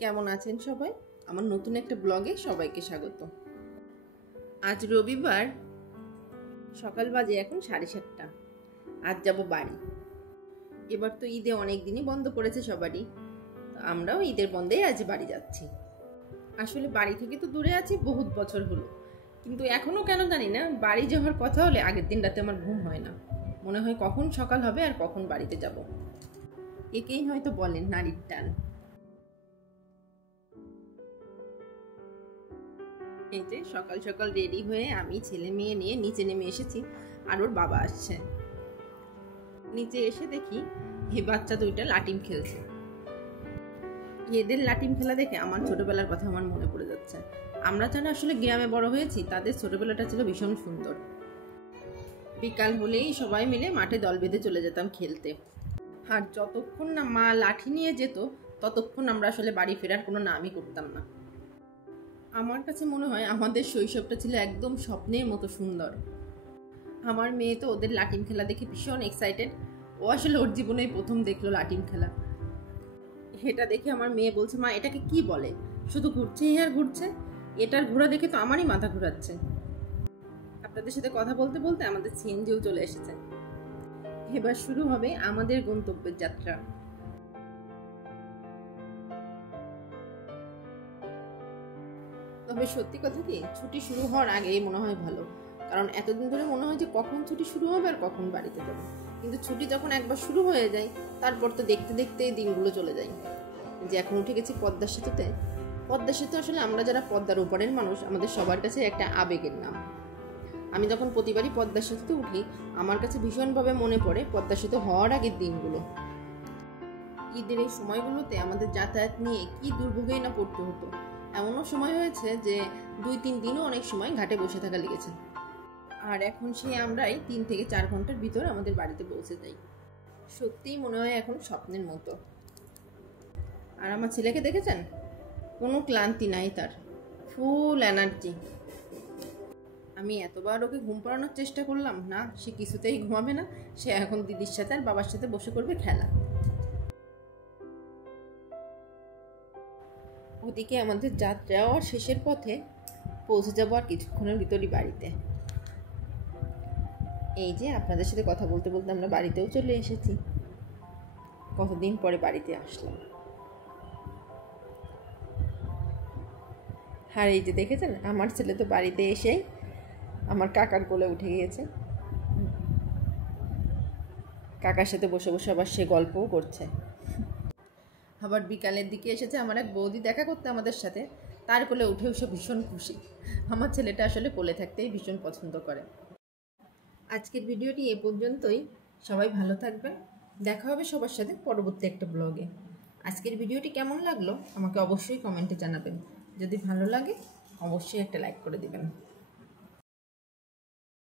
কেমন আছেন সবাই? আমার নতুন একটা ব্লগে সবাইকে স্বাগত। আজ রবিবার, সকাল বাজে এখন 7:30। আজ যাব বাড়ি। এবার তো ঈদে অনেক দিনই বন্ধ পড়েছে সবারই, আমরাও ঈদের বন্ধেই আজ বাড়ি যাচ্ছি। আসলে বাড়ি থেকে তো দূরে আছি বহুত বছর হলো, কিন্তু এখনো কেন জানি না বাড়ি যাওয়ার কথা হলে আগের দিন রাতে আমার ঘুম হয় না। মনে হয় কখন সকাল হবে আর কখন বাড়িতে যাব। একেই হয়তো বলেন নারীর টান। এই যে সকাল সকাল রেডি হয়ে আমি ছেলে মেয়ে নিয়ে নিচে নেমে এসেছি, আর ওর বাবা আসছে। নিচে এসে দেখি এই বাচ্চা দুইটা লাটিম খেলছে। এদের লাটিম খেলা দেখে আমার ছোটবেলার কথা আমার মনে পড়ে যাচ্ছে। আমরা যারা আসলে গ্রামে বড় হয়েছি তাদের ছোটবেলাটা ছিল ভীষণ সুন্দর। বিকাল হলেই সবাই মিলে মাঠে দল বেঁধে চলে যেতাম খেলতে। আর যতক্ষণ না মা লাঠি নিয়ে যেত ততক্ষণ আমরা আসলে বাড়ি ফেরার কোনো নামই করতাম না। আমার কাছে মনে হয় আমাদের শৈশবটা ছিল একদম স্বপ্নের মতো সুন্দর। আমার মেয়ে তো ওদের লাটিম খেলা দেখে ভীষণ এক্সাইটেড। ও আসলে ওর জীবনেই প্রথম দেখলো লাটিম খেলা। এটা দেখে আমার মেয়ে বলছে, মা এটাকে কি বলে? শুধু ঘুরছেই আর ঘুরছে, এটার ঘোরা দেখে তো আমারই মাথা ঘোরাচ্ছে। আপনাদের সাথে কথা বলতে বলতে আমাদের সিএনজিও চলে এসেছে। এবার শুরু হবে আমাদের গন্তব্যের যাত্রা। তবে সত্যি কথা কি, ছুটি শুরু হওয়ার আগেই মনে হয় ভালো, কারণ এতদিন ধরে মনে হয় যে কখন ছুটি শুরু হবে আর কখন বাড়িতে যাবো। কিন্তু ছুটি যখন একবার শুরু হয়ে যায় তারপর তো দেখতে দেখতে দিনগুলো চলে যায়। যে এখন উঠে গেছি পদ্মা সেতুতে। পদ্মা সেতু আসলে আমরা যারা পদ্মার উপরের মানুষ আমাদের সবার কাছে একটা আবেগের নাম। আমি যখন প্রতিবারই পদ্মা সেতুতে উঠি আমার কাছে ভীষণভাবে মনে পড়ে পদ্মা সেতু হওয়ার আগের দিনগুলো। ঈদের এই সময়গুলোতে আমাদের যাতায়াত নিয়ে কি দুর্ভোগেই না পড়তে হতো। এমনও সময় হয়েছে যে 2-3 দিনও অনেক সময় ঘাটে বসে থাকা লেগেছে। আর এখন সেই আমরাই 3 থেকে 4 ঘন্টার ভিতর আমাদের বাড়িতে পৌঁছে যাই। সত্যিই মনে হয় এখন স্বপ্নের মতো। আর আমার ছেলেকে দেখেছেন? কোনো ক্লান্তি নাই তার, ফুল এনার্জি। আমি এতবার ওকে ঘুম পাড়ানোর চেষ্টা করলাম, না, সে কিছুতেই ঘুমাবে না। সে এখন দিদির সাথে আর বাবার সাথে বসে করবে খেলা। ওদিকে আমাদের যাত্রাও শেষের পথে, পৌঁছে যাবো আর কিছুক্ষণের ভিতরই বাড়িতে। এই যে আপনাদের সাথে কথা বলতে বলতে আমরা বাড়িতেও চলে এসেছি। কতদিন পরে বাড়িতে আসলাম। আর এই যে দেখেছেন আমার ছেলে তো বাড়িতে এসেই আমার কাকার কোলে উঠে গিয়েছে। কাকার সাথে বসে বসে আবার সে গল্পও করছে। আবার বিকালের দিকে এসেছে আমার এক বৌদি দেখা করতে আমাদের সাথে, তার কোলে উঠেও সে ভীষণ খুশি। আমার ছেলেটা আসলে কোলে থাকতেই ভীষণ পছন্দ করে। আজকের ভিডিওটি এ পর্যন্তই। সবাই ভালো থাকবেন। দেখা হবে সবার সাথে পরবর্তী একটা ব্লগে। আজকের ভিডিওটি কেমন লাগলো আমাকে অবশ্যই কমেন্টে জানাবেন। যদি ভালো লাগে অবশ্যই একটা লাইক করে দিবেন।